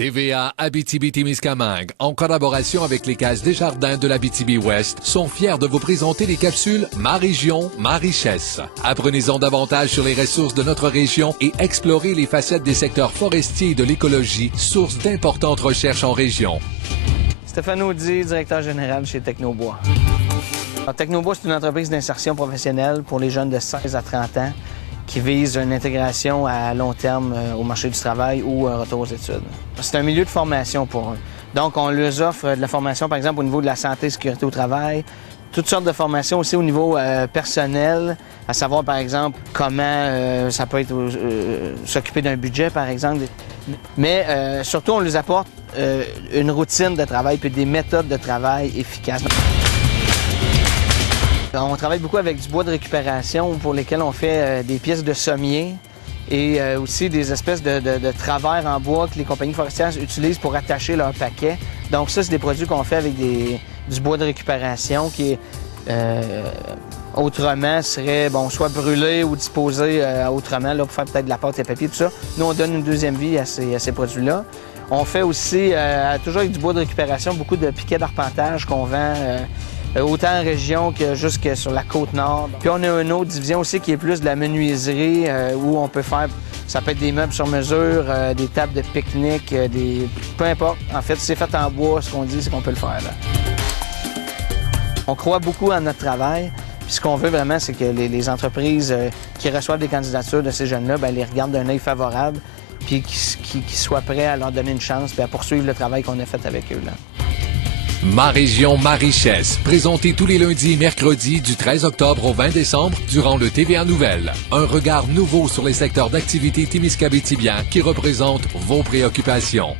TVA Abitibi-Témiscamingue, en collaboration avec les Caisses Desjardins de l'Abitibi-Ouest, sont fiers de vous présenter les capsules Ma Région, Ma Richesse. Apprenez-en davantage sur les ressources de notre région et explorez les facettes des secteurs forestiers et de l'écologie, source d'importantes recherches en région. Stéphane Audy, directeur général chez Technobois. Alors, Technobois, c'est une entreprise d'insertion professionnelle pour les jeunes de 16 à 30 ans qui vise une intégration à long terme au marché du travail ou un retour aux études. C'est un milieu de formation pour eux. Donc, on leur offre de la formation, par exemple, au niveau de la santé et sécurité au travail, toutes sortes de formations aussi au niveau personnel, à savoir, par exemple, comment ça peut être s'occuper d'un budget, par exemple. Mais surtout, on leur apporte une routine de travail puis des méthodes de travail efficaces. On travaille beaucoup avec du bois de récupération pour lesquels on fait des pièces de sommier et aussi des espèces de travers en bois que les compagnies forestières utilisent pour attacher leurs paquets. Donc ça, c'est des produits qu'on fait avec du bois de récupération qui autrement serait soit brûlé ou disposé autrement là, pour faire peut-être de la pâte à papier, tout ça. Nous, on donne une deuxième vie à ces produits-là. On fait aussi, toujours avec du bois de récupération, beaucoup de piquets d'arpentage qu'on vend autant en région que jusque sur la côte nord. Puis on a une autre division aussi qui est plus de la menuiserie où on peut faire, ça peut être des meubles sur mesure, des tables de pique-nique, peu importe. En fait, si c'est fait en bois, ce qu'on dit, c'est qu'on peut le faire. Là. On croit beaucoup en notre travail. Puis ce qu'on veut vraiment, c'est que les entreprises qui reçoivent des candidatures de ces jeunes-là, les regardent d'un œil favorable puis qu'ils soient prêts à leur donner une chance puis à poursuivre le travail qu'on a fait avec eux. Là. Ma Région, Ma Richesse, présenté tous les lundis et mercredis du 13 octobre au 20 décembre durant le TVA Nouvelles. Un regard nouveau sur les secteurs d'activité témiscabétibiens qui représentent vos préoccupations.